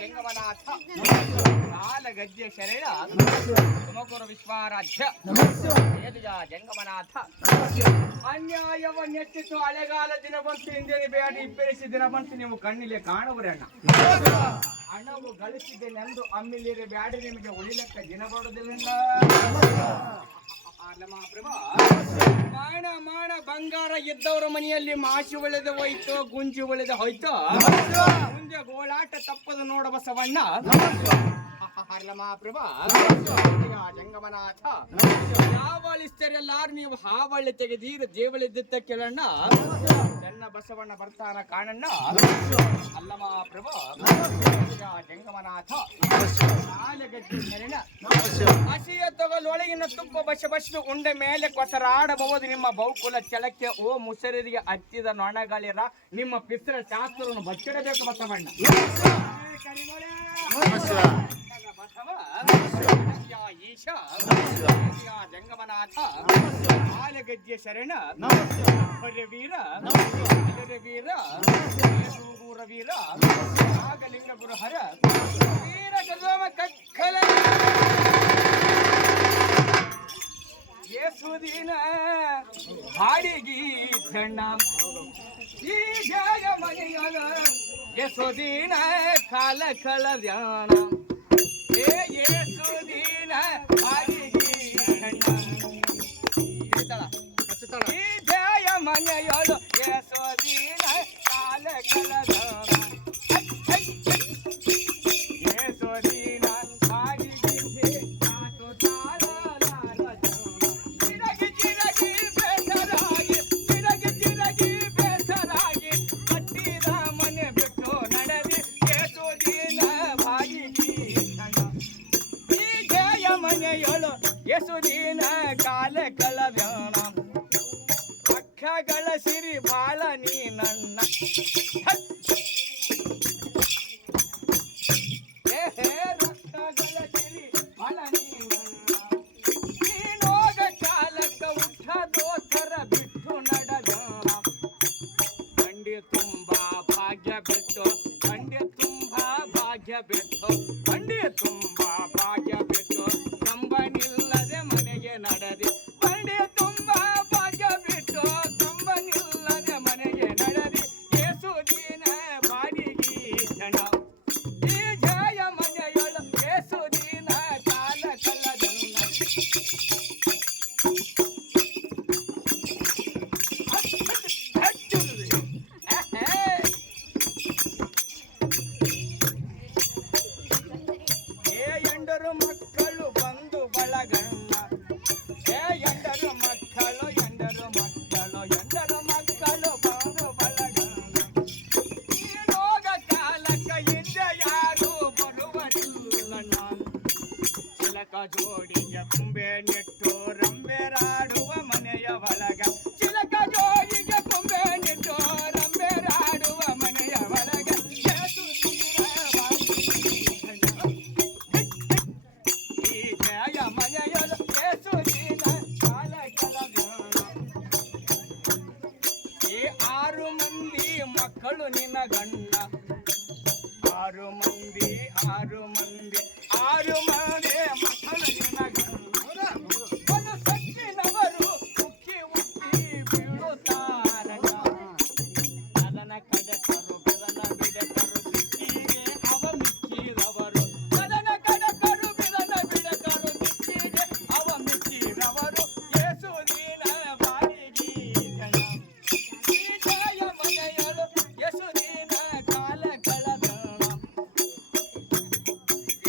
ಜಂಗಮನಾಥ ಗಜ್ಜೆ ಶರಣ ತುಮಕೂರು ವಿಶ್ವಾರಾಧ್ಯ ಜಂಗಮನಾಥ ಅನ್ಯಾಯವನ್ನೆತ್ತಿತ್ತು ಹಳೆಗಾಲ ದಿನ ಬಂತು ಹಿಂದೆ ಬೇಡ ಇಬ್ಬರಿಸಿ ದಿನ ಬಂತು ನೀವು ಕಣ್ಣಿಲೆ ಕಾಣುವರೆ ಅಣ್ಣ ಹಣವು ಗಳಿಸಿದ್ದೇನೆಂದು ಅಮ್ಮಿಲಿರೆ ಬ್ಯಾಡ ನಿಮಗೆ ಉಳಿಲೆಕ್ಕ ದಿನ ಬರುವುದಿಲ್ಲ ಮಾಣ ಮಾಣ ಬಂಗಾರ ಇದ್ದವರ ಮನೆಯಲ್ಲಿ ಮಾಸಿ ಒಳೆದು ಹೋಯ್ತು ಗುಂಜಿ ಒಳೆದು ಹೋಯ್ತು ಮುಂದೆ ಗೋಳಾಟ ತಪ್ಪದು ನೋಡ ಬಸವಣ್ಣ ಪ್ರಭಾ ಜಂಗಮನಾಥ ಯಾವಳಿಸ್ತರೆಲ್ಲಾರು ನೀವು ಹಾವಳ್ಳಿ ತೆಗೆದೀರ ದೇವಳಿದ್ದ ಕೇಳಣ್ಣ ಚೆನ್ನ ಬಸವಣ್ಣ ಬರ್ತಾನ ಕಾಣಣ್ಣ ಅಲ್ಲಮ ಪ್ರಭಾ ಜಂಗಮನಾಥ ಹಸಿಯ ತಗೊಳ್ಳೊಳಗಿನ ತುಪ್ಪ ಬಸಬಸ್ಲು ಉಂಡ ಮೇಲೆ ಕೊಸರಾಡಬಹುದು ನಿಮ್ಮ ಬಹುಕುಲ ಚಲಕ್ಕೆ ಓ ಮುಸರಿಗೆ ಹತ್ತಿದ ನೊಣಗಳಿರ ನಿಮ್ಮ ಪಿತ್ರ ಶಾಸ್ತ್ರವನ್ನು ಬಚ್ಚಿಡಬೇಕು ಬಸವಣ್ಣ ಈಶಾ ಜಂಗಮನಾಥ ಆಲಗಜ್ಜೆ ಶರಣ ವೀರ ವೀರ ವೀರ ನಾಗಲಿಂಗ ಗುರುಹರ ವೀರ ಗಜೋಮ ಕಕ್ಕಲ ಯೇಸುದಿನ ಹಾಡಿಗಿ ಜಣ್ಣ ಈ ಜಯ ಮನೆಯನ ಯೇಸುದಿನ ಕಾಲ ಕಳ ಧ್ಯಾನ ಯೇಸುದಿನ ಹಾಡಿಗಿ ಈ ಜಯ ಮನೆಯಲು ಯೇಸುದಿನ ಕಾಲ ಕಳ ಧ್ಯಾನ ಯೇಸುದಿನ ಯೇಸುದಿನ ಕಾಲ ಕಳವ್ಯಾಣ ಅಕ್ಕಗಳ ಸಿರಿ ಬಾಳ ನೀ ನನ್ನ ರಕ್ಕಗಳ ಸಿರಿ ಬಾಳ ನೀ ನನ್ನ ನೀನೋಗ ಕಾಲಕ್ಕ ಉಠ ದೋತರ ಬಿಟ್ಟು ನಡೆದಾಣ ಮಂಡ್ಯ ತುಂಬಾ ಭಾಗ್ಯ ಬಿಟ್ಟು ಮಂಡ್ಯ ತುಂಬಾ ಭಾಗ್ಯ ಬಿಟ್ಟು ಮಂಡ್ಯ ತುಂಬಾ ಭಾಗ್ಯ ಬಿಟ್ಟು ಕಂಬನಿಲ್ಲದೆ ಮನೆಗೆ ನಡೆದಿ ಮಂಡ್ಯ ತುಂಬಾ ಭಾಗ್ಯ ಬಿಟ್ಟು ಕಂಬನಿಲ್ಲದೆ ಮನೆಗೆ ನಡೆದಿ ಯೇಸುದಿನ ಬಾಡಿಗೆ ಜನ ಈ ಜಯ ಮನೆಯೊಳು ಯೇಸುದಿನ ಕಾಲ ಕಲ್ಲದನ್ನ ಎಂಡರು ಮಕ್ಕಳು ಬಂದು ಬಳಗಣ್ಣ ಎಂಡರು ಮಕ್ಕಳು ಎಂಡರು ಮಕ್ಕಳು ಎಂಡರು ಮಕ್ಕಳು ಬಂದು ಬಳಗಣ್ಣ ಈ ರೋಗ ಕಾಲಕ್ಕ ಹಿಂದೆ ಯಾರು ಬರುವರಿಲ್ಲ ನಾನು ಚಿಲಕ ಜೋಡಿಗೆ ಕುಂಬೆ ನೆಟ್ಟು ರಂಬೆರಾಡುವ ಮನೆಯ ಒಳಗ ಚಿಲಕ ಜೋಡಿಗೆ ಕುಂಬೆ ನೆಟ್ಟು ರಂಬೆರಾಡುವ ಮನೆಯ ಒಳಗ ಮನೆಯಲು ಯೇಸುದಿನ ಕಾಲ ಕಳವ್ಯಾಣ ಈ 6 ಮಂದಿ ಮಕ್ಕಳು ನಿನ್ನ ಗಣ್ಣ 6 ಮಂದಿ